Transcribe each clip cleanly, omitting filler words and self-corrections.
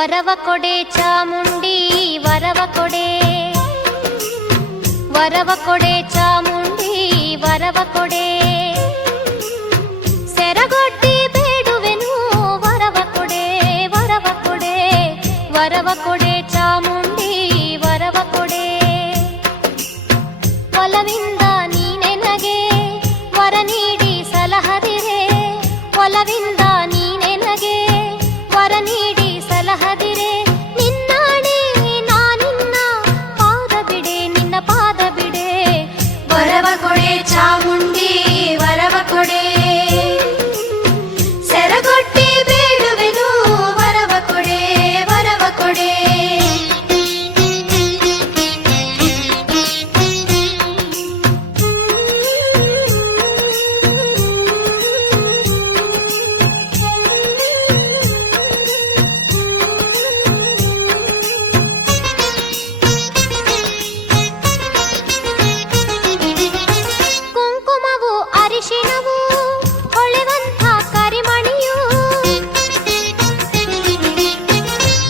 ವರವ ಕೊಡೆ ಚಾಮುಂಡಿ ವರವ ಕೊಡೆ, ವರವ ಕೊಡೆ ಚಾಮುಂಡಿ ವರವ ಕೊಡೆ. ಸೆರಗೊಡ್ಡಿ ಬೇಡುವೆನು ವರವ ಕೊಡೆ, ವರವ ಕೊಡೆ, ವರವ ಕೊಡೆ ಚಾಮುಂಡಿ ವರವ ಕೊಡೆ. ಒಲವಿಂದ ನೀನೆ ನಗೆ ವರ ನೀಡಿ ಸಲಹದಿರೆ, ಒಲವಿಂದ ನೀನೆ ನಗೆ ವರ ನೀಡಿ ಸಲಹದಿರೆ. ನಿನ್ನಾಣೆ ನಾನಿನ್ನ ಪಾದ ಬಿಡೆ, ನಿನ್ನ ಪಾದ ಬಿಡೆ. ವರವ ಕೊಡೆ ಚಾಮುಂಡಿ ವರವ ಕೊಡೆ, ಸೆರಗೊಟ್ಟಿ ಬೇಡುವೆನು ವರವ ಕೊಡೆ, ವರವ ಕೊಡೆ. ಕುಂಕುಮವು ಅರಿಶಿಣವು ಹೊಳೆವಂಥ ಕರಿಮಣಿಯು,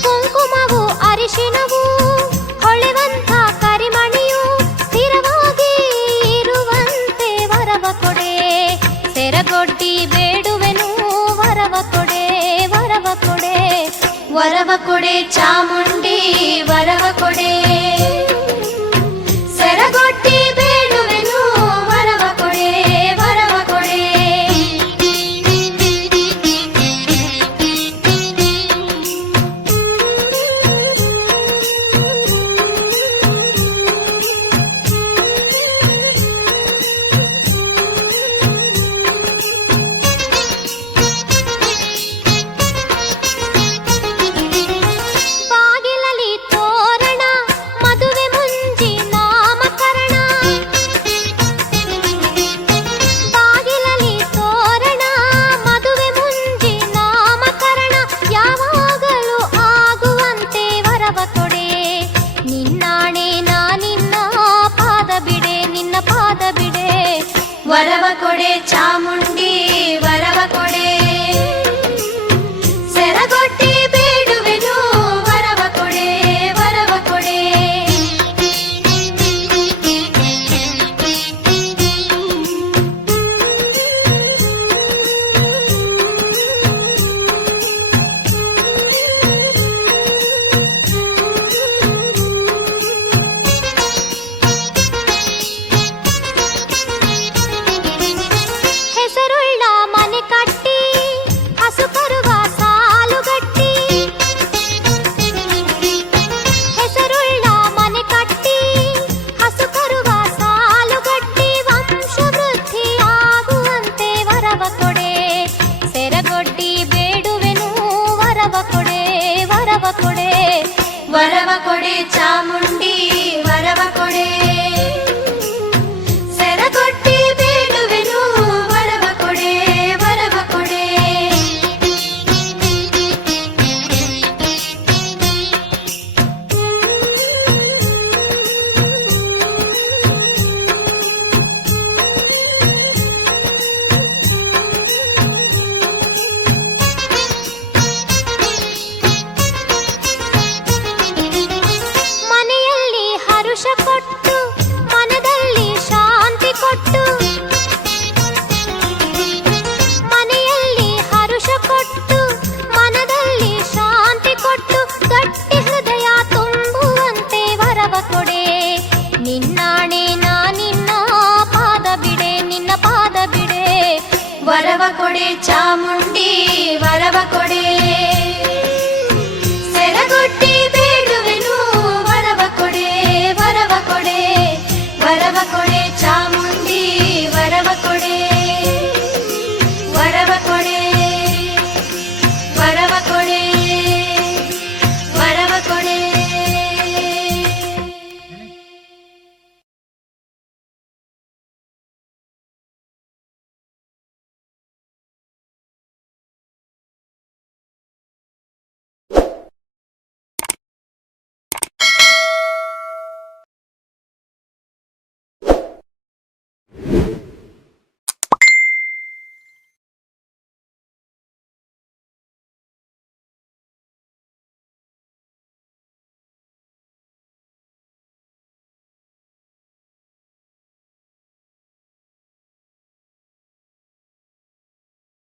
ಕುಂಕುಮವು ಅರಿಶಿಣವು ಹೊಳೆವಂಥ ಕರಿಮಣಿಯು. ಸ್ಥಿರವಾಗಿ ಇರುವಂತೆ ವರವ ಕೊಡೆ, ಸೆರಗೊಡ್ಡಿ ಬೇಡುವೆನು ವರವ ಕೊಡೆ, ವರವ ಕೊಡೆ. ವರವ ಕೊಡೆ ಚಾಮುಂಡಿ ವರವ ಕೊಡೆ, ಸೆರಗೊಟ್ಟಿ ಬೇಡುವೆನು ವರವ ಕೊಡೆ, ವರವ ಕೊಡೆ. ಬಾಗಿಲಲಿ ತೋರಣ ಮದುವೆ ಮುಂಜಿ ನಾಮಕರಣ, ಬಾಗಿಲಲಿ ತೋರಣ ಮದುವೆ ಮುಂಜಿ ನಾಮಕರಣ. ಯಾವಾಗಲೂ ಆಗುವಂತೆ ವರವ ಕೊಡೆ, ನಿನ್ನಾಣೆ ನಾನಿನ್ನ ಪಾದ ಬಿಡೆ, ನಿನ್ನ ಪಾದ ಬಿಡೆ. ವರವ ಕೊಡೆ ಚಾಮುಂಡಿ ವರವ ಕೊಡೆ, ಸೆರಗೊಟ್ಟಿ ಬೇಡುವೆನು ವರವ ಕೊಡೆ, ವರವ ಕೊಡೆ. ಹೆಸರುಳ್ಳ ಮನೆ ಕಟ್ಟಿ ಹಸು ಕರುವ ಸಾಲುಗಟ್ಟಿ, ಹೆಸರುಳ್ಳ ಮನೆ ಕಟ್ಟಿ ಹಸು ಕರುವ ಸಾಲುಗಟ್ಟಿ. ವಂಶವೃದ್ಧಿಯಾಗುವಂತೆ ವರವ ಕೊಡೆ, ಸೆರಗೊಡ್ಡಿ ಬೇಡುವೆನು ವರವ ಕೊಡೆ, ವರವ ಕೊಡೆ. ವರವ ಕೊಡೆ ಚಾಮುಂಡಿ ವರವ ಕೊಡೆ, ಸೆರಗೊಟ್ಟಿ ಬೇಡುವೆನು ವರವ ಕೊಡೆ, ವರವ ಕೊಡೆ. ಮನೆಯಲ್ಲಿ ಹರುಷ ಕೊಟ್ಟು ಮನದಲ್ಲಿ ಶಾಂತಿ ಕೊಟ್ಟು, ಮನೆಯಲ್ಲಿ ಹರುಷ ಕೊಟ್ಟು ಮನದಲ್ಲಿ ಶಾಂತಿ ಕೊಟ್ಟು. ಗಟ್ಟಿ ಹೃದಯ ತುಂಬುವಂತೆ ವರವ ಕೊಡೆ, ನಿನ್ನಾಣೆ ನಾನಿನ್ನ ಪಾದ ಬಿಡೆ, ನಿನ್ನ ಪಾದ ಬಿಡೆ. ವರವ ಕೊಡೆ ಚಾಮುಂಡಿ ವರವ ಕೊಡೆ,